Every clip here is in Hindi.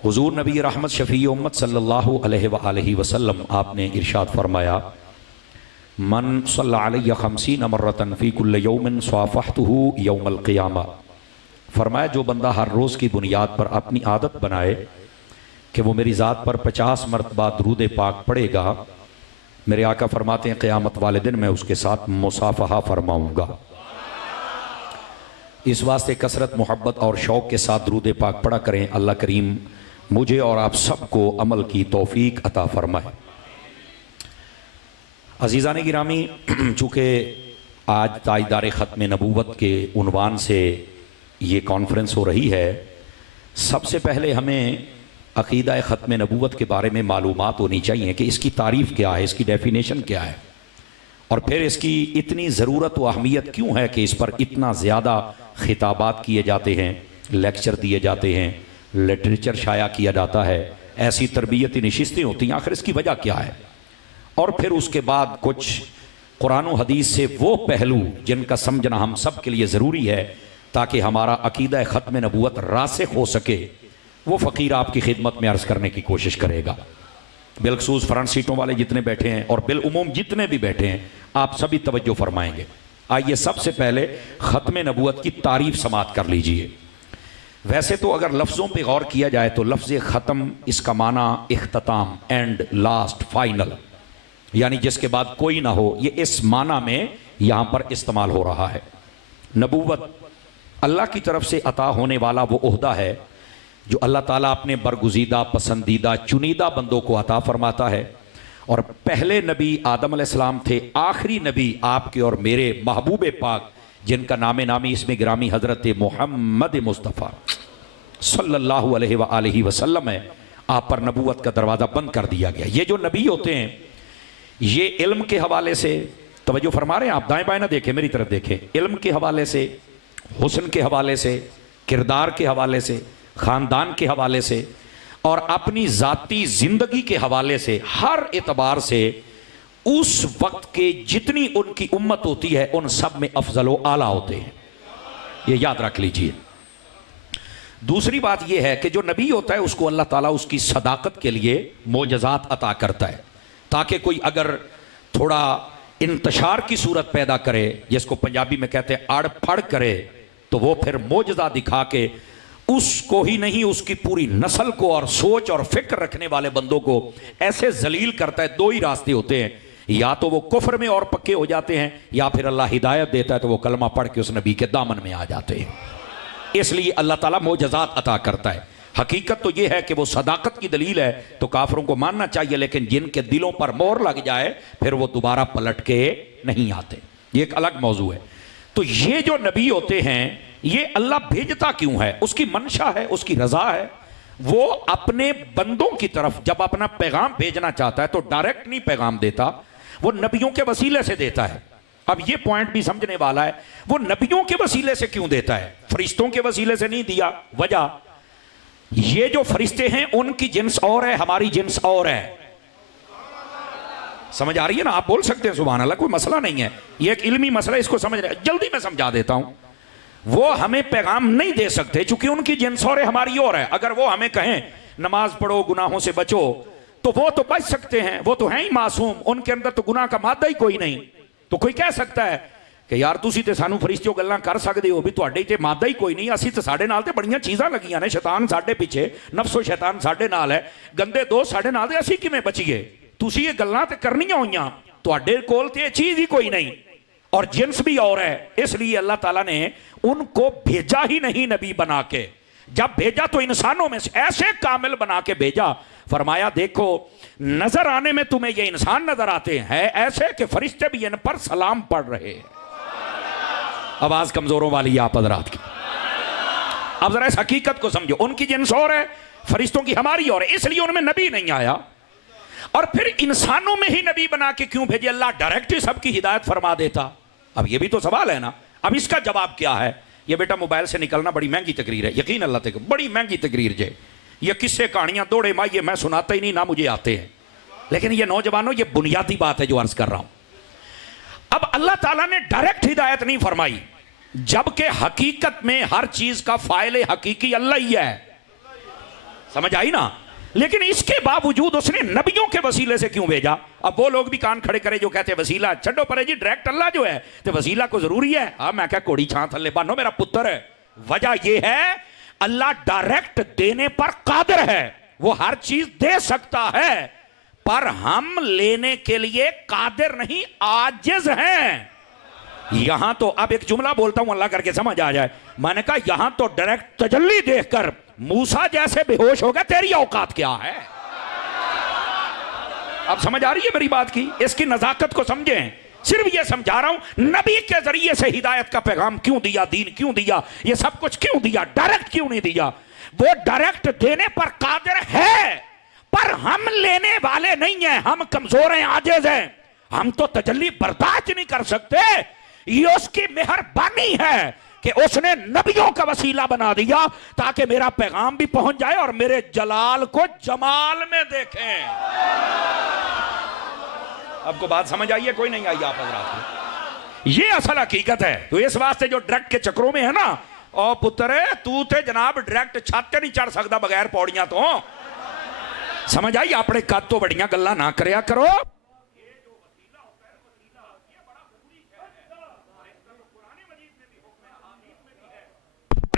हुजूर नबी रहमत शफ़ी उम्मत सल्लल्लाहु अलैहि वसल्लम आपने इरशाद फरमाया, मन सल्ला अलैहि खमसीन मर्रतन फ़ी कुल्लि यौमिन स्वाफ़हतुहु यौमल क़ियामा। फरमाया जो बंदा हर रोज़ की बुनियाद पर अपनी आदत बनाए कि वो मेरी ज़ात पर 50 मरतबा दुरूद पाक पढ़ेगा, मेरे आका फरमाते हैं क़यामत वाले दिन मैं उसके साथ मुसाफ़हा फरमाऊँगा। इस वास्ते कसरत मोहब्बत और शौक़ के साथ दुरूद पाक पढ़ा करें। अल्लाह करीम मुझे और आप सबको अमल की तौफीक अता फरमाए। अज़ीज़ान गिरामी, चूँकि आज ताजदार ख़त्म नबूवत के उन्वान से ये कॉन्फ्रेंस हो रही है, सबसे पहले हमें अक़ीदा ख़त्म नबूवत के बारे में मालूमात होनी चाहिए कि इसकी तारीफ़ क्या है, इसकी डेफिनेशन क्या है, और फिर इसकी इतनी ज़रूरत व अहमियत क्यों है कि इस पर इतना ज़्यादा खिताबात किए जाते हैं, लेक्चर दिए जाते हैं, लिटरेचर शाया किया जाता है, ऐसी तरबियती नशिस्तें होती हैं। आखिर इसकी वजह क्या है? और फिर उसके बाद कुछ कुरान व हदीस से वो पहलू जिनका समझना हम सब के लिए ज़रूरी है ताकि हमारा अक़ीदा ख़त्म नबूवत रासिख़ हो सके, वो फ़कीर आपकी खिदमत में अर्ज़ करने की कोशिश करेगा। बिलखसूस फ्रंट सीटों वाले जितने बैठे हैं और बिलउमूम जितने भी बैठे हैं, आप सभी तवज्जो फरमाएंगे। आइए सबसे पहले ख़त्म नबूवत की तारीफ़ समात कर लीजिए। वैसे तो अगर लफ्ज़ों पे गौर किया जाए तो लफ्ज़ ख़त्म इसका माना इख्तिताम, एंड, लास्ट, फाइनल, यानी जिसके बाद कोई ना हो, ये इस माना में यहाँ पर इस्तेमाल हो रहा है। नबूवत अल्लाह की तरफ से अता होने वाला वो ओहदा है जो अल्लाह ताला अपने बरगुज़ीदा, पसंदीदा, चुनीदा बंदों को अता फरमाता है। और पहले नबी आदम अलैहिस्सलाम थे, आखिरी नबी आपके और मेरे महबूब पाक जिनका नामे नामी इसमें गिरामी हज़रत मोहम्मद मुस्तफ़ा सल्लल्लाहु अलैहि वसल्लम है, आप पर नबूवत का दरवाज़ा बंद कर दिया गया। ये जो नबी होते हैं ये इल्म के हवाले से, तवज्जो फरमा रहे हैं आप, दाएं बाएं ना देखें, मेरी तरफ देखें, इल्म के हवाले से, हुस्न के हवाले से, किरदार के हवाले से, ख़ानदान के हवाले से और अपनी ज़ाती ज़िंदगी के हवाले से, हर एतबार से उस वक्त के जितनी उनकी उम्मत होती है उन सब में अफजल व आला होते हैं। ये याद रख लीजिए। दूसरी बात यह है कि जो नबी होता है उसको अल्लाह ताला उसकी सदाकत के लिए मोजज़ात अता करता है, ताकि कोई अगर थोड़ा इंतशार की सूरत पैदा करे, जिसको पंजाबी में कहते हैं अड़ फड़ करे, तो वो फिर मोजज़ा दिखा के उसको ही नहीं उसकी पूरी नस्ल को और सोच और फिक्र रखने वाले बंदों को ऐसे जलील करता है। दो ही रास्ते होते हैं, या तो वो कुफ्र में और पक्के हो जाते हैं, या फिर अल्लाह हिदायत देता है तो वो कलमा पढ़ के उस नबी के दामन में आ जाते हैं। इसलिए अल्लाह ताला मोजज़ात अता करता है। हकीकत तो ये है कि वो सदाकत की दलील है तो काफिरों को मानना चाहिए, लेकिन जिनके दिलों पर मोहर लग जाए फिर वो दोबारा पलट के नहीं आते। ये एक अलग मौजू है। तो ये जो नबी होते हैं ये अल्लाह भेजता क्यों है? उसकी मंशा है, उसकी रजा है। वो अपने बंदों की तरफ जब अपना पैगाम भेजना चाहता है तो डायरेक्ट नहीं पैगाम देता, वो नबियों के वसीले से देता है। अब ये पॉइंट भी समझने वाला है, वो नबियों के वसीले से क्यों देता है, फरिश्तों के वसीले से नहीं दिया। वजह ये जो फरिश्ते हैं उनकी जिन्स और है, हमारी जिन्स और है। समझ आ रही है ना? आप बोल सकते हैं सुभान अल्लाह, कोई मसला नहीं है, ये एक इल्मी मसला, इसको समझ रहे, जल्दी मैं समझा देता हूं। वो हमें पैगाम नहीं दे सकते क्योंकि उनकी जिन्स और है, हमारी और है। अगर वो हमें कहें नमाज पढ़ो, गुनाहों से बचो, तो वो तो बच सकते हैं, वो तो हैं ही मासूम, उनके अंदर तो गुनाह का मादा ही कोई नहीं। तो कोई कह सकता है कि यार तुसी ते सानू फरिश्तियों गल्लां कर सकते हो, भी तुहाडे ते मादा ही कोई नहीं, असी तो साडे नाल ते बड़ियां चीज़ां लगियां ने, शैतान साडे पीछे, नफ्सो शैतान साडे नाल है, गंदे दोस्त साडे नाल, असी किवें बचीए? तुसी ये गल्लां ते करनियां होईयां, तुहाडे कोल ते ये चीज़ ही कोई नहीं, और जिन्स भी और है। इसलिए अल्लाह ताला ने उनको भेजा ही नहीं नबी बना के, जब भेजा तो इंसानों में से ऐसे कामिल बना के भेजा। फरमाया देखो नजर आने में तुम्हें ये इंसान नजर आते हैं ऐसे कि फरिश्ते भी इन पर सलाम पढ़ रहे हैं। आवाज कमजोरों वाली आप हजरात की। अब जरा इस हकीकत को समझो, उनकी जिन्स और है, फरिश्तों की हमारी और है, इसलिए उनमें नबी नहीं आया। और फिर इंसानों में ही नबी बना के क्यों भेजे? अल्लाह डायरेक्ट ही सबकी हिदायत फरमा देता। अब ये भी तो सवाल है ना। अब इसका जवाब क्या है? ये बेटा मोबाइल से निकलना बड़ी महंगी तकरीर है, यकीन अल्लाह तक बड़ी महंगी तकरीर जे। ये किस्से कहानियां दौड़े माइए मैं सुनाता ही नहीं, ना मुझे आते हैं, लेकिन ये नौजवानों ये बुनियादी बात है जो अर्ज कर रहा हूं। अब अल्लाह ताला ने डायरेक्ट हिदायत नहीं फरमाई, जबकि हकीकत में हर चीज का फाइल हकीकी अल्लाह ही है। समझ आई ना। लेकिन इसके बावजूद उसने नबियों के वसीले से क्यों भेजा? अब वो लोग भी कान खड़े करे जो कहते हैं वसीला छड्डो परे जी, डायरेक्ट अल्लाह जो है तो वसीला को जरूरी है। हाँ मैं क्या कोड़ी छां थल्ले बानो मेरा पुत्र है। वजह यह है अल्लाह डायरेक्ट देने पर कादिर है, वो हर चीज दे सकता है, पर हम लेने के लिए कादिर नहीं, आजिज हैं। यहां तो अब एक जुमला बोलता हूं अल्लाह करके समझ आ जाए। मैंने कहा यहां तो डायरेक्ट तजल्ली देखकर मूसा जैसे बेहोश हो गया, तेरी औकात क्या है? अब समझ आ रही है मेरी बात की? इसकी नजाकत को समझें। सिर्फ ये समझा रहा हूं नबी के जरिए से हिदायत का पैगाम क्यों दिया, दीन क्यों दिया, ये सब कुछ क्यों दिया, डायरेक्ट क्यों नहीं दिया? वो डायरेक्ट देने पर कादिर है, पर हम लेने वाले नहीं हैं, हम कमजोर हैं, आजिज हैं, हम तो तजल्ली बर्दाश्त नहीं कर सकते। ये उसकी मेहरबानी है कि उसने नबियों का वसीला बना दिया ताकि मेरा पैगाम भी पहुंच जाए और मेरे जलाल को जमाल में देखें। आपको बात समझ आई है? कोई नहीं आई आप हजरात को? ये असल हकीकत है। तो इस वास्ते जो डायरेक्ट के चक्रों में है ना, ओ पुत्र तू थे जनाब डायरेक्ट छत नहीं चढ़ सकता बगैर पौड़ियां तो। समझ आई? अपने कद तो बड़ियां गल्लां ना करया करो।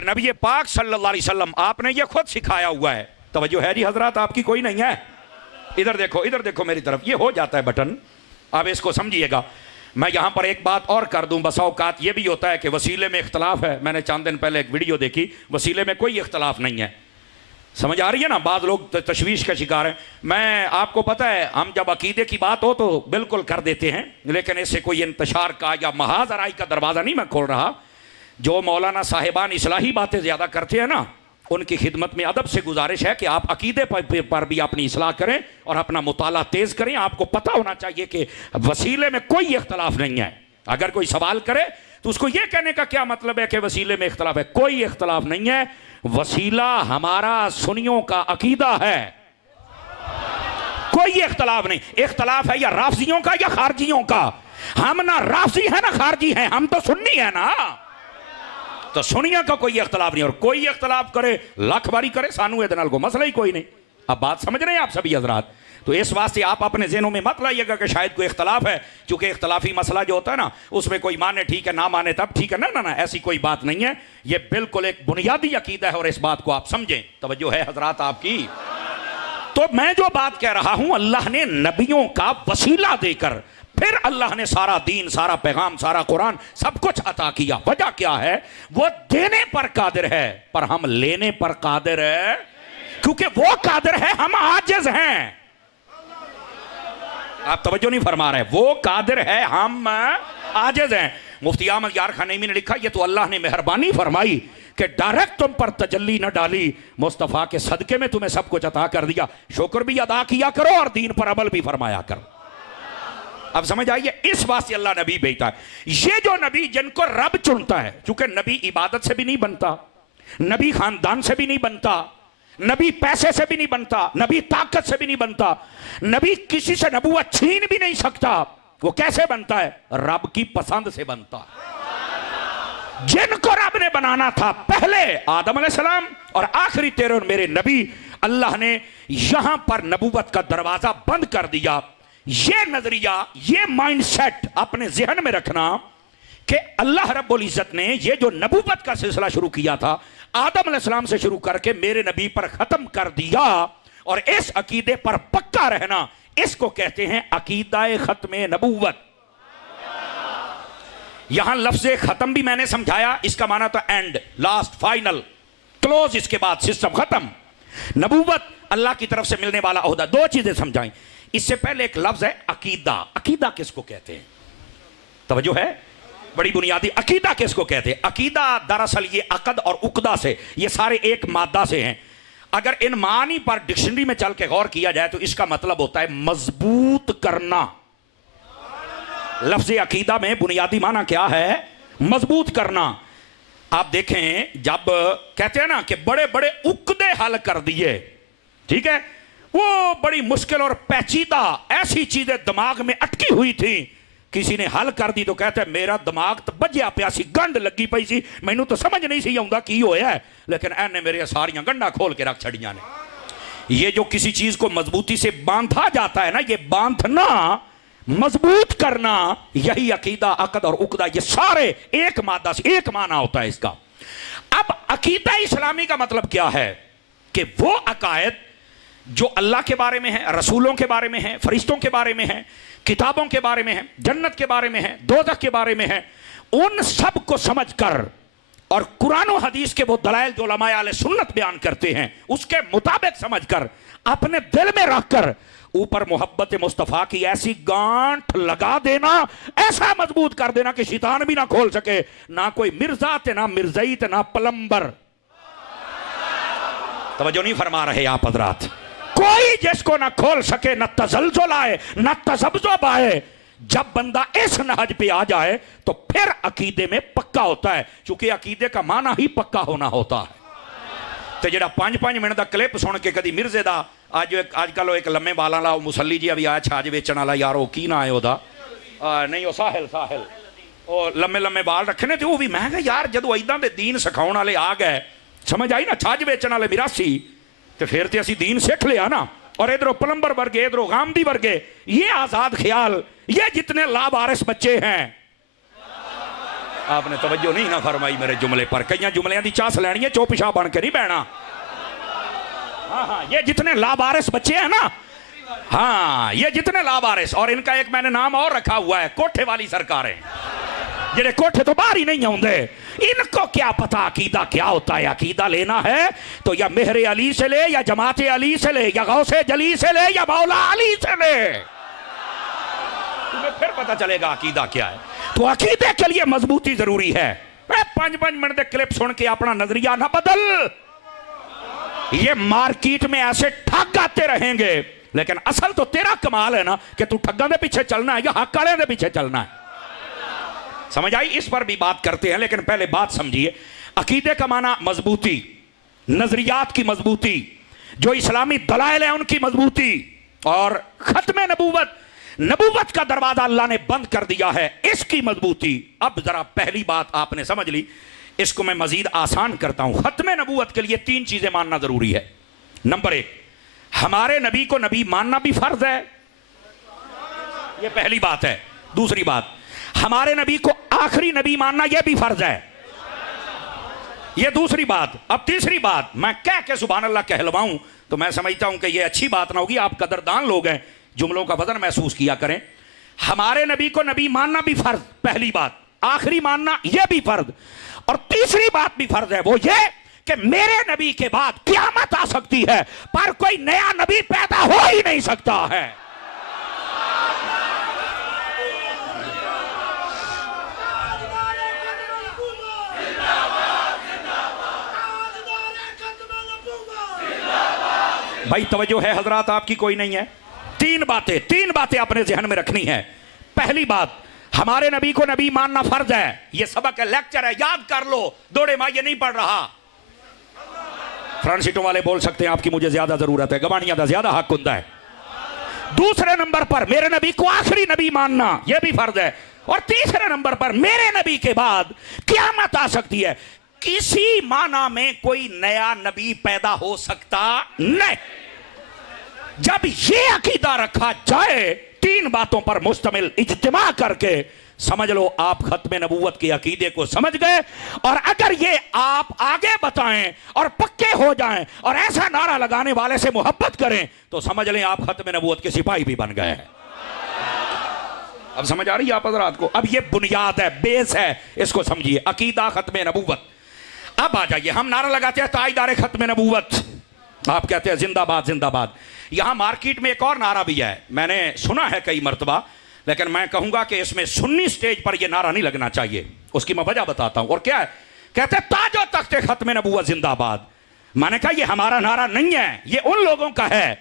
नबी पाक सल्लल्लाहु अलैहि वसल्लम आपने ये खुद सिखाया हुआ है। तवज्जो है जी हजरात आपकी? कोई नहीं है? इधर देखो मेरी तरफ, ये हो जाता है बटन, आप इसको समझिएगा। मैं यहां पर एक बात और कर दूं, बसा औकात ये भी होता है कि वसीले में इख्तलाफ है। मैंने चंद दिन पहले एक वीडियो देखी, वसीले में कोई इख्तलाफ नहीं है। समझ आ रही है ना? बाद लोग तशवीश का शिकार हैं। मैं आपको पता है हम जब अकीदे की बात हो तो बिल्कुल कर देते हैं, लेकिन इससे कोई इंतशार का या महाजराई का दरवाज़ा नहीं मैं खोल रहा। जो मौलाना साहिबान इस्लाही बातें ज़्यादा करते हैं ना, उनकी खिदमत में अदब से गुजारिश है कि आप अकीदे पर भी अपनी इस्लाह करें और अपना मुताला तेज़ करें। आपको पता होना चाहिए कि वसीले में कोई इख्तलाफ नहीं है। अगर कोई सवाल करे तो उसको यह कहने का क्या मतलब है कि वसीले में इख्तलाफ है? कोई इख्तलाफ नहीं है। वसीला हमारा सुन्नियों का अकीदा है, कोई इख्तलाफ नहीं। इख्तलाफ है या राफजियों का या खारजियों का। हम ना राफजी है ना खारजी है, हम तो सुन्नी है ना। तो सुनिया का कोई इख्तलाफ नहीं, और कोई इख्तलाफ करे लाख बारी करे सानू एदे नाल को मसला ही कोई नहीं। अब बात समझ रहे हैं आप सभी हजरात? तो इस वास्ते आप अपने ज़हनों में मत लाइएगा कि शायद कोई इख्तलाफ है, क्योंकि इख्तलाफी मसला जो होता है ना उसमें कोई माने ठीक है, ना माने तब ठीक है। ना ना ना, ऐसी कोई बात नहीं है। ये बिल्कुल एक बुनियादी अकीदा है और इस बात को आप समझें। तवज्जो है हजरात आपकी? तो मैं जो बात कह रहा हूं, अल्लाह ने नबियों का वसीला देकर फिर अल्लाह ने सारा दीन, सारा पैगाम, सारा कुरान सब कुछ अता किया। वजह क्या है? वो देने पर कादिर है, पर हम लेने पर कादिर है। क्योंकि वो कादिर है, हम आजिज हैं। आप तवज्जो नहीं फरमा रहे। वो कादिर है, हम आजिज हैं। मुफ्ती अहमद यार खनैमी ने लिखा, ये तो अल्लाह ने मेहरबानी फरमाई कि डायरेक्ट तुम पर तजल्ली न डाली, मुस्तफ़ा के सदके में तुम्हें सब कुछ अता कर दिया। शुक्र भी अदा किया करो और दीन पर अमल भी फरमाया करो। अब समझ आइए? इस वास्ते अल्लाह नबी भेजता है। ये जो नबी जिनको रब चुनता है, चूंकि नबी इबादत से भी नहीं बनता, नबी खानदान से भी नहीं बनता, नबी पैसे से भी नहीं बनता, नबी ताकत से भी नहीं बनता, नबी किसी से नबूवत छीन भी नहीं सकता। वो कैसे बनता है? रब की पसंद से बनता है। जिनको रब ने बनाना था, पहले आदम अलैहिस्सलाम और आखिरी तेरे और मेरे नबी, अल्लाह ने यहां पर नबूवत का दरवाजा बंद कर दिया। ये नजरिया, ये माइंडसेट अपने जहन में रखना कि अल्लाह रब्बुल इज्जत ने ये जो नबूवत का सिलसिला शुरू किया था, आदम अलैहिस्सलाम से शुरू करके मेरे नबी पर खत्म कर दिया, और इस अकीदे पर पक्का रहना, इसको कहते हैं अकीदा-ए खत्मे नबूवत। यहां लफ्ज़ खत्म भी मैंने समझाया, इसका माना था एंड, लास्ट, फाइनल, क्लोज। इसके बाद सिस्टम खत्म। नबूवत अल्लाह की तरफ से मिलने वाला ओहदा। दो चीजें समझाई। इससे पहले एक लफ्ज है अकीदा। अकीदा किसको कहते हैं? तवज्जो है? बड़ी बुनियादी। अकीदा किसको कहते हैं? अकीदा दरअसल ये अकद और उकदा से, ये सारे एक मादा से हैं। अगर इन मानी पर डिक्शनरी में चल के गौर किया जाए तो इसका मतलब होता है मजबूत करना। लफ्ज अकीदा में बुनियादी माना क्या है? मजबूत करना। आप देखें, जब कहते हैं ना कि बड़े बड़े उकदे हल कर दिए, ठीक है, वो बड़ी मुश्किल और पेचीदा ऐसी चीजें दिमाग में अटकी हुई थी, किसी ने हल कर दी तो कहते हैं मेरा दिमाग तो बज्या पिया सी, गंढ लगी पई सी, मैनू तो समझ नहीं सी आउंदा की होया है, लेकिन एने मेरे सारियां गंढा खोल के रख छड़ियां ने। ये जो किसी चीज को मजबूती से बांधा जाता है ना, ये बांधना, मजबूत करना, यही अकीदा, अकद और उकदा, ये सारे एक मादा से एक माना होता है इसका। अब अकीदा इस्लामी का मतलब क्या है कि वो अकायद जो अल्लाह के बारे में है, रसूलों के बारे में है, फरिश्तों के बारे में है, किताबों के बारे में है, जन्नत के बारे में है, दोज़ख के बारे में है, उन सब को समझकर और कुरान और हदीस के वो दलाइल जो उलमाए आले सुन्नत बयान करते हैं उसके मुताबिक समझकर अपने दिल में रखकर ऊपर मोहब्बत मुस्तफ़ा की ऐसी गांठ लगा देना, ऐसा मजबूत कर देना कि शैतान भी ना खोल सके, ना कोई मिर्जा थे, ना मिर्जई थे, ना पलंबर। तवज्जो नहीं फरमा रहे आप हजरात? कोई जिसको ना खोल सके, ना तजल्जुल आए, ना तजब्जुब आए। जब बंदा इस नहज पे आ जाए तो फिर अकीदे में पक्का होता है, क्योंकि अकीदे का माना ही पक्का होना होता है। तो जेड़ा 5-5 मिनट का क्लिप सुन के कदी मिर्जे दा, अजकल एक लम्मे बाल वाला मुसली जी अभी आया छाज वेचण वाला, यार वो की ना है ओदा, नहीं वो साहिल और लम्मे लम्मे बाल रखने थे वो भी। मैं कहा यार जदों इदां दे दीन सिखाउण वाले आ गए, समझ आई ना, छाज वेचण वाले मिरासी, तो फिर तो असीं दीन सीख लिया ना। और इधरों पलंबर वर्गे, इधरों गामदी वर्गे, ये आजाद ख्याल, ये जितने लावारिस बच्चे हैं। आपने तवज्जो नहीं ना फरमाई मेरे जुमले पर। कई जुमलियां दी चास लैनी है, चौपिशा बन के नहीं बहना। हाँ, ये जितने लावारिस बच्चे हैं ना, हाँ ये जितने लावारिस, और इनका एक मैंने नाम और रखा हुआ है, कोठे वाली सरकारें, जिन्हें कोठे तो बाहर ही नहीं आते। इनको क्या पता अकीदा क्या होता है? अकीदा लेना है तो या मेहरे अली से ले, या जमाते अली से ले, या गौसे जली से ले, या मौला अली से ले, तुम्हें फिर पता चलेगा अकीदा क्या है। तो अकीदे के लिए मजबूती जरूरी है। 5-5 मिनट के क्लिप सुन के अपना नजरिया ना बदल। ये मार्केट में ऐसे ठग आते रहेंगे, लेकिन असल तो तेरा कमाल है ना कि तू ठग्गा के पीछे चलना है या हक वाले के पीछे चलना है। समझ आई? इस पर भी बात करते हैं, लेकिन पहले बात समझिए। अकीदे का माना मजबूती, नजरियात की मजबूती, जो इस्लामी दलाइल है उनकी मजबूती, और खत्म नबूवत, नबूवत का दरवाजा अल्लाह ने बंद कर दिया है, इसकी मजबूती। अब जरा पहली बात आपने समझ ली, इसको मैं मजीद आसान करता हूं। खत्म नबूवत के लिए 3 चीजें मानना जरूरी है। नंबर 1, हमारे नबी को नबी मानना भी फर्ज है, यह पहली बात है। दूसरी बात, हमारे नबी को आखिरी नबी मानना यह भी फर्ज है, यह दूसरी बात। अब तीसरी बात मैं कह के सुभान अल्लाह कहलवाऊं तो मैं समझता हूं कि यह अच्छी बात ना होगी। आप कदरदान लोग हैं, जुमलों का वजन महसूस किया करें। हमारे नबी को नबी मानना भी फर्ज, पहली बात। आखिरी मानना यह भी फर्ज, और तीसरी बात भी फर्ज है, वो ये कि मेरे नबी के बाद क़यामत आ सकती है पर कोई नया नबी पैदा हो ही नहीं सकता है। भाई तवज्जो है हजरात आपकी? कोई नहीं है? 3 बातें अपने जहन में रखनी है। पहली बात, हमारे नबी को नबी मानना फर्ज है। यह सबक है, लेक्चर है, याद कर लो। दौड़े माँ ये नहीं पढ़ रहा। फ्रंट सीटों वाले बोल सकते हैं आपकी मुझे ज्यादा जरूरत है, गवानियां का ज्यादा हक होता है। दूसरे नंबर पर मेरे नबी को आखिरी नबी मानना यह भी फर्ज है, और तीसरे नंबर पर मेरे नबी के बाद क़यामत आ सकती है। किसी माना में कोई नया नबी पैदा हो सकता नहीं। जब ये अकीदा रखा जाए, 3 बातों पर मुश्तमिल इज्तिमा करके, समझ लो आप खत्म नबूवत के अकीदे को समझ गए। और अगर ये आप आगे बताएं और पक्के हो जाएं और ऐसा नारा लगाने वाले से मोहब्बत करें तो समझ लें आप खत्म नबूवत के सिपाही भी बन गए हैं। अब समझ आ रही है आप हज़रात को? अब ये बुनियाद है, बेस है, इसको समझिए। अकीदा खत्म नबूवत। अब आ जाइए, हम नारा लगाते हैं ताईदार खत्म नबूवत, आप कहते हैं जिंदाबाद जिंदाबाद। यहां मार्केट में एक और नारा भी है, मैंने सुना है कई मरतबा, लेकिन मैं कहूंगा कि इसमें सुन्नी स्टेज पर यह नारा नहीं लगना चाहिए। उसकी मैं वजह बताता हूं। और क्या है? कहते हैं ताजो तख्ते खत्म नबूवत जिंदाबाद। मैंने कहा यह हमारा नारा नहीं है, यह उन लोगों का है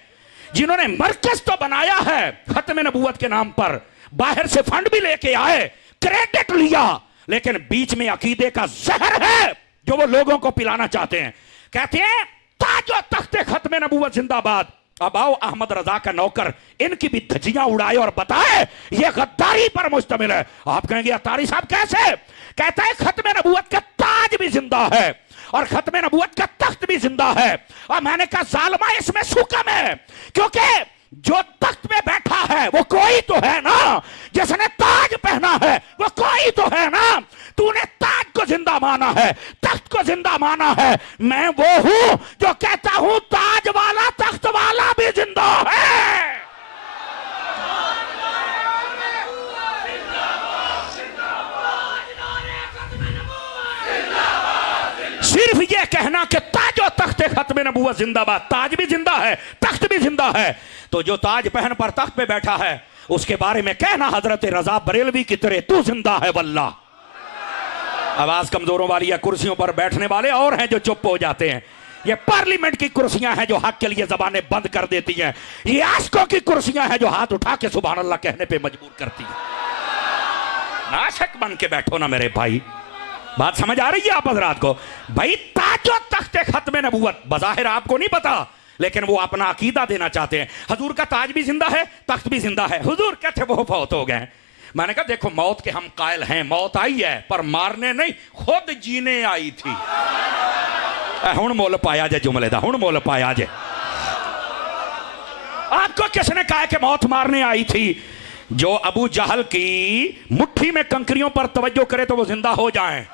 जिन्होंने मरकज तो बनाया है खत्म नबूवत के नाम पर, बाहर से फंड भी लेके आए, क्रेडिट लिया, लेकिन बीच में अकीदे का जहर है जो वो लोगों को पिलाना चाहते हैं। कहते हैं ताजो तख्ते खत्म नबूवत जिंदाबाद। अब आओ अहमद रजा का नौकर इनकी भी धज्जियां उड़ाए और बताए ये गद्दारी पर मुश्तमिल है। आप कहेंगे अतारी साहब कैसे? कहता है खत्म नबूवत का ताज भी जिंदा है और खत्म नबूवत का तख्त भी जिंदा है। और मैंने कहा जालिमा इसमें सूखा क्योंकि जो तख्त पे बैठा है वो कोई तो है ना, जिसने ताज पहना है वो कोई तो है ना। तूने ताज को जिंदा माना है, तख्त को जिंदा माना है। मैं वो हूं जो कहता हूं ताज वाला तख्त वाला भी जिंदा है। सिर्फ ये कहना कि ताज और तख्त खत्म नबूवत जिंदाबाद, ताज भी जिंदा है तख्त भी जिंदा है। तो जो ताज पहन पर तख्त पे बैठा है उसके बारे में कहना हजरत रजा बरेलवी की तरह तू जिंदा है वल्ला। आवाज कमजोरों वाली या कुर्सियों पर बैठने वाले और हैं जो चुप हो जाते हैं। ये पार्लियामेंट की कुर्सियां हैं जो हक के लिए जबानें बंद कर देती हैं। ये आशिकों की कुर्सियां हैं जो हाथ उठा के सुभान अल्लाह कहने पे मजबूर करती हैं। नाशक बन के बैठो ना मेरे भाई। बात समझ आ रही है आप हजरात को? भाई ताजो तख्त खत्म नबूवत बज़ाहिर आपको नहीं पता, लेकिन वो अपना अकीदा देना चाहते हैं। हुजूर का ताज भी जिंदा है तख्त भी जिंदा है। हुजूर कहते वो फौत हो गए। मैंने कहा देखो मौत के हम कायल हैं, मौत आई है पर मारने नहीं खुद जीने आई थी। हुण मुल पाया जे जुमले दा, हुण मुल पाया जे। आपको किसने कहा कि मौत मारने आई थी? जो अबू जहल की मुट्ठी में कंकरियों पर तवज्जो करे तो वो जिंदा हो जाएं,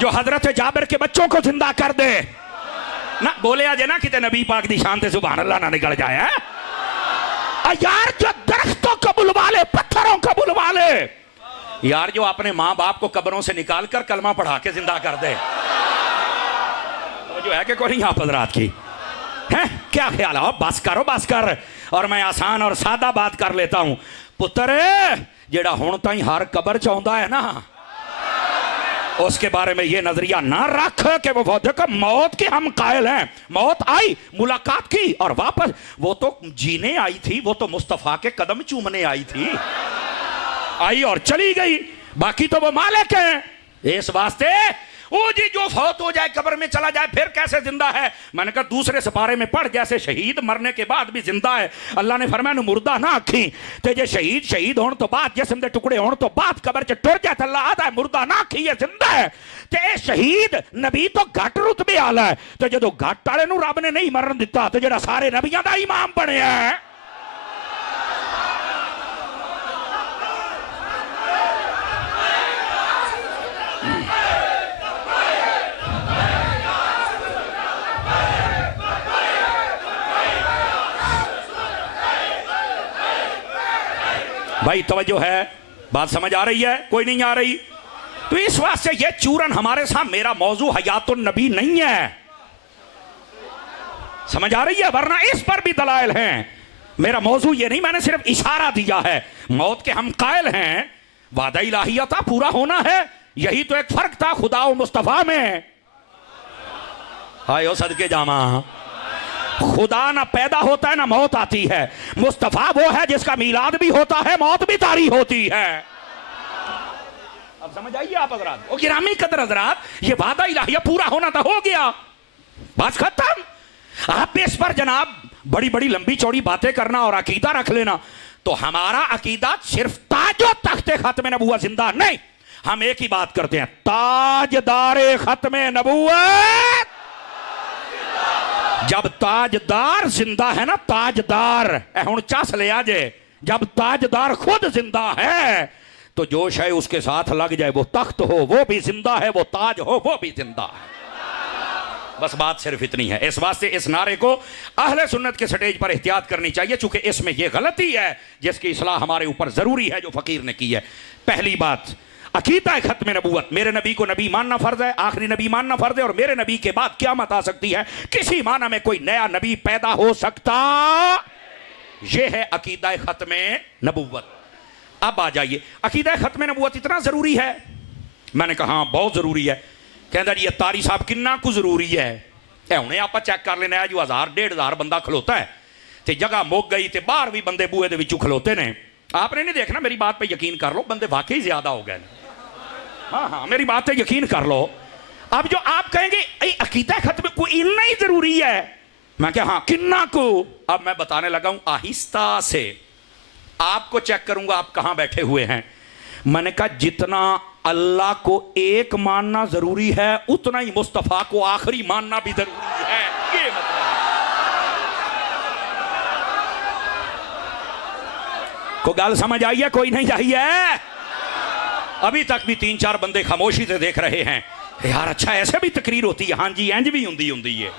जो हजरत जाबिर के बच्चों को जिंदा कर दे ना। बोले आज ना किते नबी पाक दी शान ते सुभान अल्लाह ना निकल जाए है? यार जो दरख्तों को बुलवा ले, पत्थरों को बुलवा ले यार, जो अपने माँ बाप को कब्रों से निकाल कर कलमा पढ़ा के जिंदा कर दे। तो जो है कि कोई नहीं आप हजरात की है क्या ख्याल है? बस करो बस कर। और मैं आसान और सादा बात कर लेता हूं। पुत्र जेड़ा हुण ताई हर कबर च आउंदा है ना, उसके बारे में ये नजरिया ना रख कि वो देखो मौत के हम कायल हैं। मौत आई, मुलाकात की और वापस। वो तो जीने आई थी, वो तो मुस्तफा के कदम चूमने आई थी, आई और चली गई। बाकी तो वो मालिक है। इस वास्ते वो जी जो फौत हो जाए कब्र में चला जाए फिर कैसे जिंदा है? मैंने कहा दूसरे सिपारे में पढ़, जैसे शहीद मरने के बाद भी जिंदा है। अल्लाह ने फरमाया मुर्दा ना आखी ते जे शहीद होने तो बाद जिस्म दे टुकड़े होने तो बाद कब्र च टुर जाए अल्लाह आता है मुर्दा ना आखी ये जिंदा है। ते शहीद नबी तो घट रुतबे आला है। तो जो घट वाले नूं रब ने नहीं मरन दिता तो जेड़ा सारे नबियां दा इमाम बनया है। भाई तवज्जो है? बात समझ आ रही है? कोई नहीं आ रही? तो इस वास्ते ये चूरन हमारे साथ मेरा मौजू हयातुन नबी नहीं है। समझ आ रही है? वरना इस पर भी दलाइल हैं। मेरा मौजू ये नहीं, मैंने सिर्फ इशारा दिया है। मौत के हम कायल हैं, वादा इलाहिया था पूरा होना है। यही तो एक फर्क था खुदा और मुस्तफा में। हाय सदके जामा, खुदा ना पैदा होता है ना मौत आती है। मुस्तफा वो है जिसका मीलाद भी होता है, मौत भी तारी होती है। अब समझ आइए आप हजरात। ओ गिरामी कदर हजरात, ये वादा इलाहिया पूरा होना था, हो गया, बस खत्म। आप इस पर जनाब बड़ी बड़ी लंबी चौड़ी बातें करना और अकीदा रख लेना। तो हमारा अकीदा सिर्फ ताजो तख्ते खत्म नबूवत जिंदा नहीं। हम एक ही बात करते हैं, ताजदारे खत्म नबूवत। जब ताजदार जिंदा है ना, ताजदार हुण चस लिया जे, जब ताजदार खुद जिंदा है तो जो शय उसके साथ लग जाए, वो तख्त हो वो भी जिंदा है, वो ताज हो वो भी जिंदा है। बस बात सिर्फ इतनी है। इस वास्ते इस नारे को अहले सुन्नत के स्टेज पर एहतियात करनी चाहिए, चूंकि इसमें यह गलती है जिसकी इस्लाह हमारे ऊपर जरूरी है, जो फकीर ने की है। पहली बात, अकीदा खत्म नबूवत, मेरे नबी को नबी मानना फर्ज है, आखिरी नबी मानना फर्ज है, और मेरे नबी के बाद क़यामत आ सकती है, किसी माना में कोई नया नबी पैदा हो सकता। यह है अकीदा खत्म नबूवत। अब आ जाइए, अकीदा खत्म नबूवत इतना जरूरी है? मैंने कहा हाँ बहुत जरूरी है। कहता जी तारी साहब किन्ना कु जरूरी है? हुणे आप चेक कर लेना जो 1000-1500 बंदा खलोता है तो जगह मुक गई तो बाहर भी बंदे बूहे के खलोते ने। आपने नहीं देखना, मेरी बात पे यकीन कर लो, बंदे वाकई ज्यादा हो गए। हाँ हाँ मेरी बात पे यकीन कर लो। अब जो आप कहेंगे अकीदा खत्म कोई इतना ही जरूरी है, मैं क्या हाँ किन्ना को? अब मैं बताने लगा हूं आहिस्ता से, आपको चेक करूंगा आप कहां बैठे हुए हैं। मैंने कहा जितना अल्लाह को एक मानना जरूरी है उतना ही मुस्तफा को आखिरी मानना भी जरूरी है। ये मतलब को गल समझ आई है? कोई नहीं आई है? अभी तक भी 3-4 बंदे खामोशी से देख रहे हैं। यार अच्छा ऐसे भी तकरीर होती है? हाँ जी इंज भी होंदी है।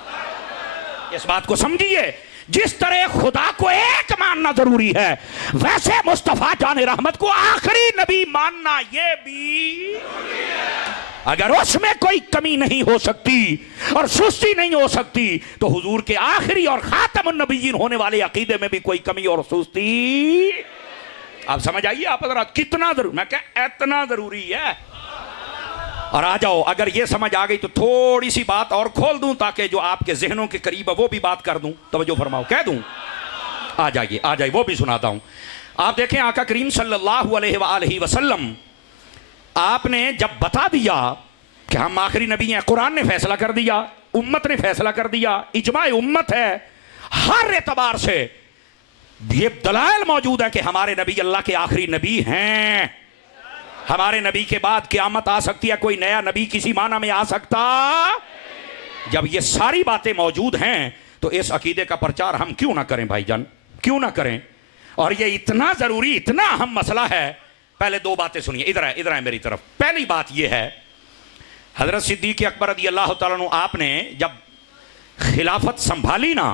इस बात को समझिए, जिस तरह खुदा को एक मानना जरूरी है, वैसे मुस्तफा जान रहमत को आखिरी नबी मानना ये भी। अगर उसमें कोई कमी नहीं हो सकती और सुस्ती नहीं हो सकती, तो हुजूर के आखिरी और खातमुन नबीयीन होने वाले अकीदे में भी कोई कमी और सुस्ती। आप समझ आइए आप जरा कितना जरूरी, मैं क्या इतना जरूरी है। और आ जाओ, अगर ये समझ आ गई तो थोड़ी सी बात और खोल दूं ताकि जो आपके जहनों के करीब है वो भी बात कर दूं। तवज्जो फरमाओ, कह दूं? आ जाइए वो भी सुनाता हूं। आप देखें आका करीम सल्लल्लाहु अलैहि वसल्लम आपने जब बता दिया कि हम आखिरी नबी हैं, कुरान ने फैसला कर दिया, उम्मत ने फैसला कर दिया, इजमा उम्मत है, हर एतबार से ये दलाइल मौजूद है कि हमारे नबी अल्लाह के आखिरी नबी हैं। हमारे नबी के बाद क़यामत आ सकती है, कोई नया नबी किसी माना में आ सकता। जब ये सारी बातें मौजूद हैं तो इस अकीदे का प्रचार हम क्यों ना करें भाईजान, क्यों ना करें? और ये इतना जरूरी, इतना अहम मसला है। पहले दो बातें सुनिए, इधर है मेरी तरफ। पहली बात ये है, हजरत सिद्दीक़ अकबर रज़ी अल्लाह तआला अन्हु आपने जब खिलाफत संभाली ना,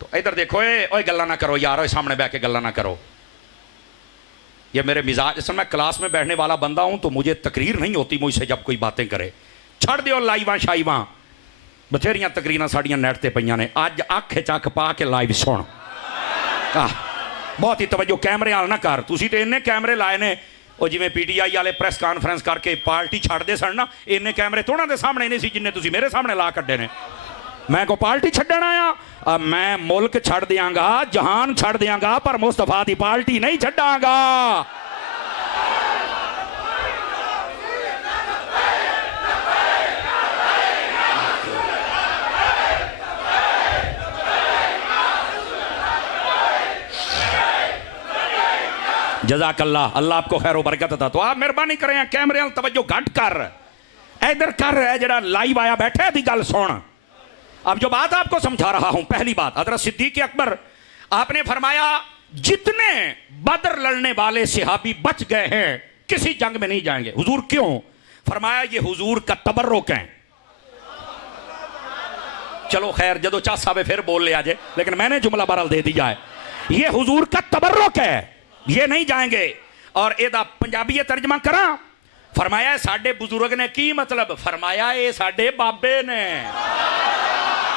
तो इधर देखो, ओए गल्ला ना करो यार, सामने बैठ के गल्ला ना करो। ये मेरे मिजाज, इस मैं क्लास में बैठने वाला बंदा हूं तो मुझे तकरीर नहीं होती मुझसे जब कोई बातें करे। छड़ दियो लाइवां शाइवां, बथेरियां तकरीरां साड़ियां नेट ते पईयां ने। अज अख चक पा के लाइव सुन, बहुत ही तवज्जो, कैमरे वाल ना कर। तुसी ते इन्ने कैमरे लाए ने, ਉਹ ਜਿਵੇਂ पीटीआई वाले प्रेस कॉन्फ्रेंस करके पार्टी छड्डदे सन ना, इन्ने कैमरे थोड़ा दे सामने नहीं सी जिन्ने तुसी मेरे सामने ला कड्डे ने। मैं को पार्टी छड्डण आया? मैं मुल्क छड़ दियांगा, जहान छड़ दियांगा, पर मुस्तफा दी पार्टी नहीं छड्डांगा। जज़ाकल्लाह, अल्लाह आपको खैर व बरकत अता। तो आप मेहरबानी करें, कैमरे वाल तवज्जो घट कर, इधर कर, जरा लाइव आया बैठे दी गल सुन। अब जो बात आपको समझा रहा हूं, पहली बात, हजरत सिद्दीक़ अकबर आपने फरमाया जितने बदर लड़ने वाले सहाबी बच गए हैं किसी जंग में नहीं जाएंगे। हुजूर क्यों? फरमाया ये हुजूर का तबर्रुक है। चलो खैर, जदो चाह साहब फिर बोल लिया जे, लेकिन मैंने जुमला बरल दे दिया है, ये हुजूर का तबर्रुक है, ये नहीं जाएंगे। और एदा पंजाबी तर्जमा करा, फरमाया साडे बुजुर्ग ने, की मतलब? फरमाया ये साडे बाबे ने।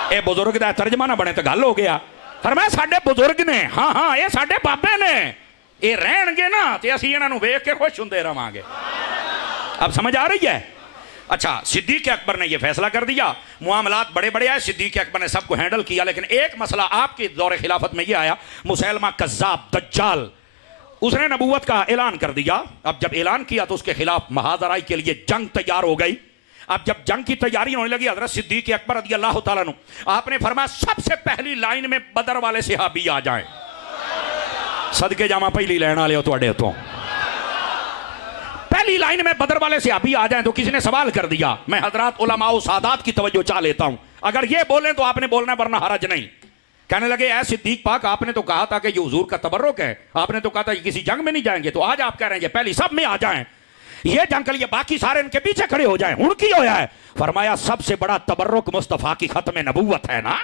ये बुजुर्ग दा तर्जमा ना बने तो गल हो गया। फरमाया साडे बुजुर्ग ने, हाँ हाँ ये साडे बाबे ने, ये रहणगे ना ते असीं इन्हां नूं वेख के खुश हुंदे रहांगे। अब समझ आ रही है? अच्छा, सिद्दीक़ अकबर ने यह फैसला कर दिया, मामलात बड़े बड़े आए, सिद्दीक़ अकबर ने सबको हैंडल किया। लेकिन एक मसला आपके दौरे खिलाफत में यह आया, मुसैलमा कज़्ज़ाब दज्जाल, उसने नबूवत का ऐलान कर दिया। अब जब ऐलान किया तो उसके खिलाफ महाजराई के लिए जंग तैयार हो गई। अब जब जंग की तैयारी होने लगी, हजरत सिद्दीक़ अकबर रज़ी अल्लाह तआला अन्हु आपने फरमाया सबसे पहली लाइन में बदर वाले सहाबी आ जाएं। सदके जामा पहली लाइन वाले हो तुहाडे उत्तों, पहली लाइन में बदर वाले सहाबी आ जाएं। तो किसी ने सवाल कर दिया, मैं हजरत उलमाओ सादात की तवज्जो चाह लेता हूं, अगर ये बोले तो आपने बोलना, वरना हरज नहीं। कहने लगे ऐ सिद्दीक पाक, आपने तो कहा था कि ये हुजूर का तबर्रुक है, आपने तो कहा था किसी जंग में नहीं जाएंगे, तो आज आप कह रहे हैं पहली सब में आ जाएं, ये जंग के लिए बाकी सारे इनके पीछे खड़े हो जाएं। उनकी होया है। फरमाया सबसे बड़ा तबर्रुक मुस्तफा की खत्म नबूवत है ना।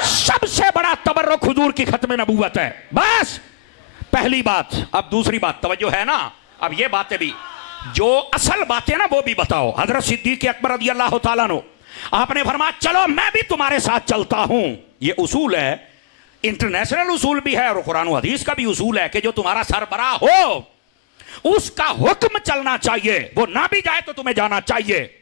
सबसे बड़ा तबर्रुक हुजूर की खत्म नबूवत है। बस पहली बात। अब दूसरी बात, तवज्जो है ना? अब ये बातें भी, जो असल बातें ना वो भी बताओ। हजरत सिद्दीक़ अकबर रज़ी अल्लाह तआला अन्हु आपने फरमाया चलो मैं भी तुम्हारे साथ चलता हूं। ये उसूल है, इंटरनेशनल उसूल भी है और कुरान और हदीस का भी उसूल है कि जो तुम्हारा सरबराह हो उसका हुक्म चलना चाहिए, वो ना भी जाए तो तुम्हें जाना चाहिए।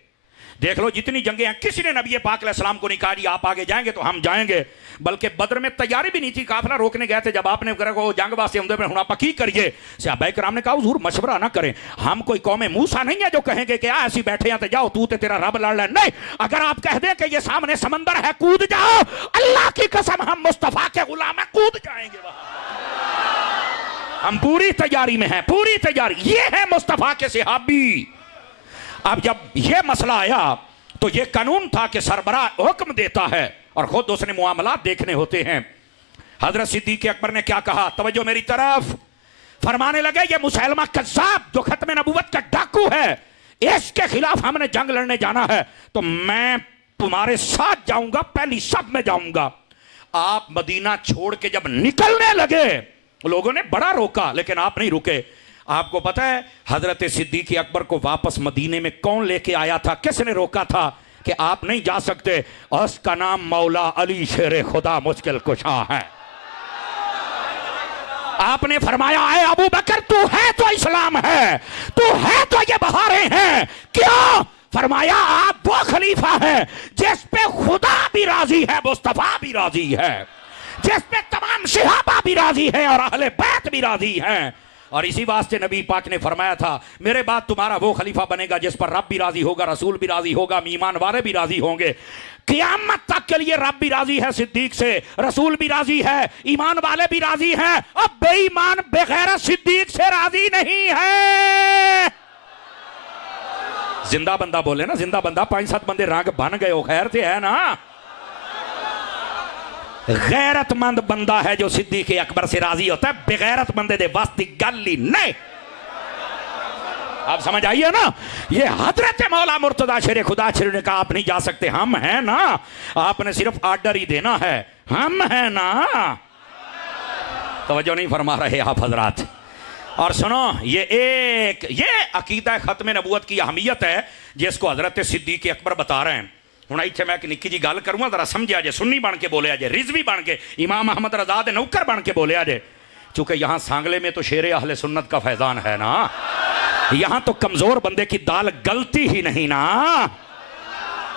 देख लो जितनी जंगें हैं, किसी ने नबी पाक अलैहिस्सलाम को नहीं कहा जी आप आगे जाएंगे तो हम जाएंगे, बल्कि बद्र में तैयारी भी नहीं थी, काफिला रोकने गए थे। जब आपने कहा जंग वास्ते हम हुण आपां की करिए, सहाबा कराम ने कहा हुजूर मशवरा ना करें, हम कोई कौमे मूसा नहीं है जो कहेंगे कि ऐसी बैठे हैं तो जाओ तू ते तेरा रब लड़ ले। नहीं, अगर आप कह दें कि ये सामने समंदर है कूद जाओ, अल्लाह की कसम हम मुस्तफा के गुलाम है, कूद जाएंगे वहां। हम पूरी तैयारी में हैं, पूरी तैयारी। ये है मुस्तफा के सहाबी। अब जब यह मसला आया तो यह कानून था कि सरबराह हुक्म देता है और खुद उसने मुआमलात देखने होते हैं। हजरत सिद्दीक अकबर ने क्या कहा, तवज्जो मेरी तरफ, फरमाने लगे ये मुसैलमा कज़्ज़ाब जो खत्म नबूवत का डाकू है, इसके खिलाफ हमने जंग लड़ने जाना है तो मैं तुम्हारे साथ जाऊंगा, पहली सब में जाऊंगा। आप मदीना छोड़ के जब निकलने लगे लोगों ने बड़ा रोका, लेकिन आप नहीं रुके। आपको पता है हजरत सिद्दीक अकबर को वापस मदीने में कौन लेके आया था, किसने रोका था कि आप नहीं जा सकते? उसका नाम मौला अली शेर खुदा मुश्किल कुशा है। आपने फरमाया है अबू बकर तू है तो इस्लाम है, तू है तो ये बहारें हैं। क्यों? फरमाया आप वो खलीफा है जिस पे खुदा भी राजी है, मुस्तफा भी राजी है, जिस पे तमाम सहाबा भी राजी है और अहले बैत भी राजी हैं। और इसी वास्ते नबी पाक ने फरमाया था मेरे बाद तुम्हारा वो खलीफा बनेगा जिस पर रब भी राजी होगा, रसूल भी राजी होगा, ईमान वाले भी राजी होंगे। क़यामत तक के लिए रब भी राजी है सिद्दीक से, रसूल भी राजी है, ईमान वाले भी राजी हैं। अब बेईमान बेगैरत सिद्दीक से राजी नहीं है। जिंदा बंदा बोले ना, जिंदा बंदा, 5-7 बंदे रंग बन गए हो, खैर से है ना। गैरतमंद बंदा है जो सिद्दीक अकबर से राजी होता है, बेगैरत बंदे दे वास्ते गल ही नहीं। आप समझ आइए ना। ये हजरत मौला मुर्तजा शेर खुदा शेर ने कहा आप नहीं जा सकते, हम हैं ना, आपने सिर्फ ऑर्डर ही देना है, हम हैं ना। तवज्जो नहीं फरमा रहे आप हजरात। और सुनो ये अकीदा खत्म नबूवत की अहमियत है जिसको हजरत सिद्दीक अकबर बता रहे हैं। हुण इत्थे मैं एक निक्की जी गल करूँगा, जरा समझिया जे, सुन्नी बन के बोलिया जे, रिजवी बन के, इमाम अहमद रजा दे नौकर बन के बोलिया जे। चूंकि यहाँ सांगले में तो शेर अहले सुन्नत का फैजान है ना, यहाँ तो कमजोर बंदे की दाल गलती ही नहीं ना।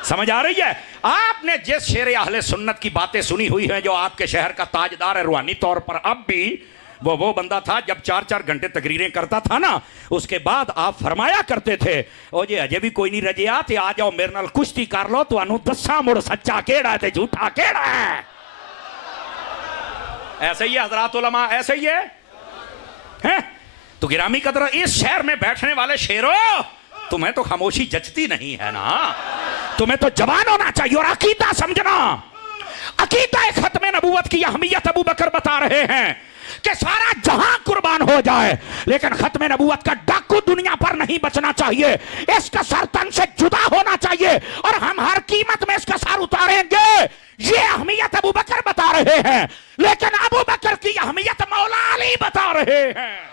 समझ आ रही है? आपने जिस शेर अहले सुन्नत की बातें सुनी हुई हैं, जो आपके शहर का ताजदार है रूहानी तौर पर, अब भी वो बंदा था जब 4-4 घंटे तकरीरें करता था ना, उसके बाद आप फरमाया करते थे ओ जे अजे भी कोई नहीं रजिया ते आ जाओ मेरे नाल कुश्ती कर लो, तुहानू दस्सां मुड़ सच्चा केड़ा ते झूठा केड़ा है। ऐसे ही है हजरात उलमा, ऐसे ही है? तो गिरामी कदर, इस शहर में बैठने वाले शेरों, तुम्हें तो खामोशी जचती नहीं है ना, तुम्हें तो जवान होना चाहिए और अकीदा समझना। अकीदा खत्म नबूवत की अहमियत अबू बकर बता रहे हैं कि सारा जहां कुर्बान हो जाए लेकिन खत्म नबूवत का डाकू दुनिया पर नहीं बचना चाहिए, इसका सर तन से जुदा होना चाहिए और हम हर कीमत में इसका सर उतारेंगे। ये अहमियत अबू बकर बता रहे हैं, लेकिन अबू बकर की अहमियत मौला अली बता रहे हैं।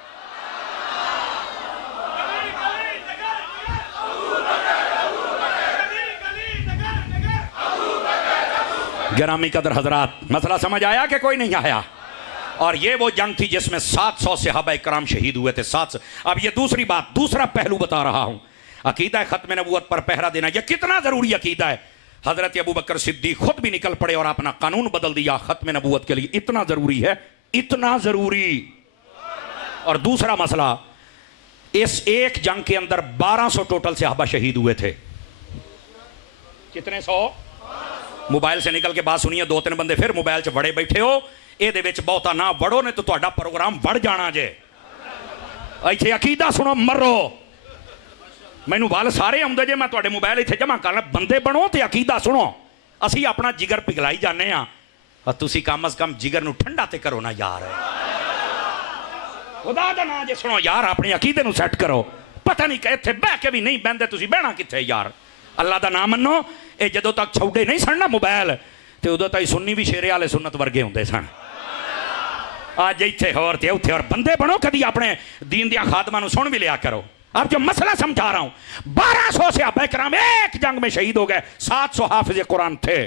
गिरामी कदर हजरात, मसला समझ आया कि कोई नहीं आया? और ये वो जंग थी जिसमें 700 सहाबा इकराम शहीद हुए थे। 700। अब ये दूसरी बात, दूसरा पहलू बता रहा हूं। अकीदा खत्म नबूवत पर पहरा देना यह कितना जरूरी अकीदा है। हजरत अबू बकर सिद्दीक खुद भी निकल पड़े और अपना कानून बदल दिया खत्म नबूवत के लिए। इतना जरूरी है, इतना जरूरी। और दूसरा मसला, इस एक जंग के अंदर 1200 टोटल सहाबा शहीद हुए थे। कितने 100? मोबाइल से निकल के बात सुनिए, 2-3 बंदे फिर मोबाइल से बड़े बैठे हो, ਇਹਦੇ ਵਿੱਚ ਬਹੁਤਾ ਨਾ ਵੜੋ ਨੇ तो ਤੁਹਾਡਾ प्रोग्राम बढ़ जाना जे। ਇੱਥੇ अकीदा सुनो मरो, ਮੈਨੂੰ ਵੱਲ ਸਾਰੇ ਆਉਂਦੇ ਜੇ, मैं ਤੁਹਾਡੇ मोबाइल ਇੱਥੇ जमा करना, बंदे बनो तो अकीदा सुनो। ਅਸੀਂ अपना जिगर पिघलाई जाने ਆ, ਤੁਸੀਂ कम अज कम जिगर ਨੂੰ ठंडा ਤੇ करो ना यार। खुदा ਦਾ नाम जे सुनो यार, अपने अकीदे ਨੂੰ सैट करो। पता नहीं कि ਇੱਥੇ ਬਹਿ ਕੇ भी नहीं बहते, ਤੁਸੀਂ बहना कित्थे यार। अल्लाह का नाम मनो। ਇਹ ਜਦੋਂ तक ਛੋੜੇ नहीं सन ना मोबाइल ਤੇ ਉਦੋਂ ਤਾਈ सुन्नी भी शेरे वाले सुन्नत वर्गे ਹੁੰਦੇ ਸਨ। आज इतने होर ते उत्थे और बंदे बनो, कभी अपने दीन दिया खादमा सुन भी लिया करो। अब जो मसला समझा रहा हूं, 1200 सहाबा इकराम एक जंग में शहीद हो गए, 700 हाफिज कुरान थे।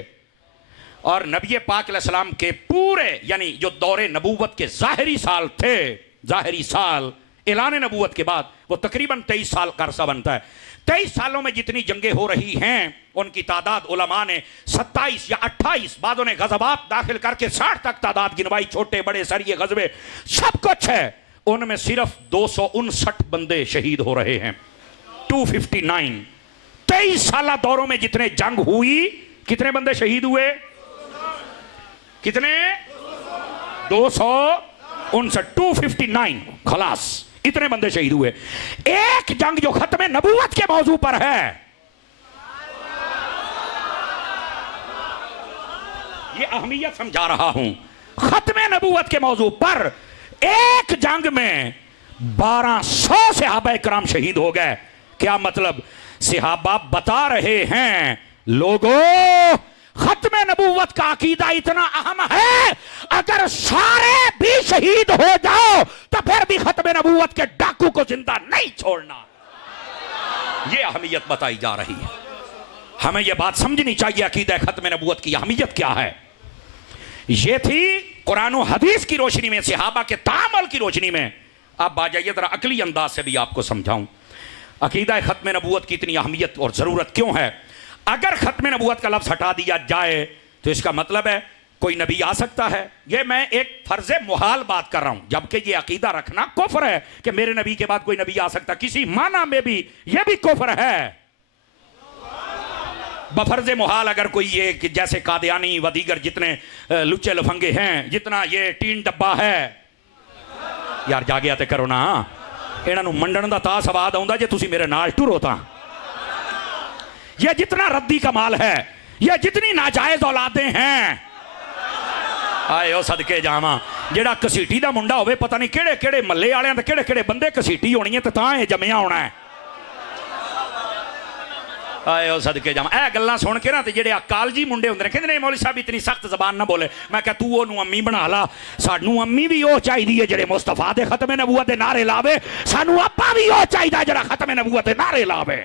और नबी पाक अलैहिस्सलाम के पूरे यानी जो दौरे नबूवत के ज़ाहिरी साल थे, ज़ाहिरी साल ऐलान नबूवत के बाद वो तकरीबन 23 साल का अरसा बनता है। 23 सालों में जितनी जंगें हो रही हैं उनकी तादाद उलमा ने 27 या 28, बादों ने गज़बात दाखिल करके 60 तक तादाद गिनवाई, छोटे बड़े सरिये गज़बे सब कुछ है। उनमें सिर्फ 259 बंदे शहीद हो रहे हैं, 259। 23 साल दौरों में जितने जंग हुई, कितने बंदे शहीद हुए? कितने? 259, 259 खलास। इतने बंदे शहीद हुए। एक जंग जो खत्म नबूवत के मौजू पर है, ये अहमियत समझा रहा हूं, खत्म नबूवत के मौजू पर एक जंग में 1200 सहाबा किराम शहीद हो गए। क्या मतलब? सहाबा बता रहे हैं लोगों, खत्म नबूवत का अकीदा इतना अहम है, अगर सारे भी शहीद हो जाओ तो फिर भी खत्म नबूवत के डाकू को जिंदा नहीं छोड़ना। यह अहमियत बताई जा रही है। हमें यह बात समझनी चाहिए अकीदा खत्म नबूवत की अहमियत क्या है। यह थी कुरान और हदीस की रोशनी में, सहाबा के तामल की रोशनी में। अब आ जाइए जरा अकली अंदाज से भी आपको समझाऊं अकीदा खत्म नबूवत की इतनी अहमियत और ज़रूरत क्यों है। अगर खत्म नबूवत का लफ्ज़ हटा दिया जाए तो इसका मतलब है कोई नबी आ सकता है। ये मैं एक फर्ज मुहाल बात कर रहा हूं, जबकि ये अकीदा रखना कुफ्र है कि मेरे नबी के बाद कोई नबी आ सकता, किसी माना में भी ये भी कुफ्र है। बफर्ज मुहाल अगर कोई ये कि जैसे कादियानी व दीगर जितने लुच्चे लफंगे हैं, जितना ये टीन डब्बा है, यार जागिया ते करो ना, इन्हों मंडन का ता सवाद आता जे तुसी मेरे नाल टुरो तां। ये जितना रद्दी कमाल है, ये जितनी नाजायज औलादे हैं, आए ओ सदके जावा, जेड़ा घसीटी दा मुंडा होवे, पता नहीं केड़े केड़े मल्ले वालियां ते केड़े केड़े बंदे घसीटी होनी है ते तां ये जम्मिया होना है। आए ओ सदके जावा, ए गल्लां सुन के ना ते जेड़े कालजी मुंडे हुंदे ने कहंदे ने मौलवी साहब इतनी सख्त जबान ना बोले। मैं कहा तू ओनू अम्मी बना ला, सानू अम्मी भी ओ चाहिदी है जेड़े मुस्तफा दे खत्म नबूवत दे नारे लावे, सानू आपा भी ओ चाहिदा जेड़ा खत्म नबूवत दे नारे लावे।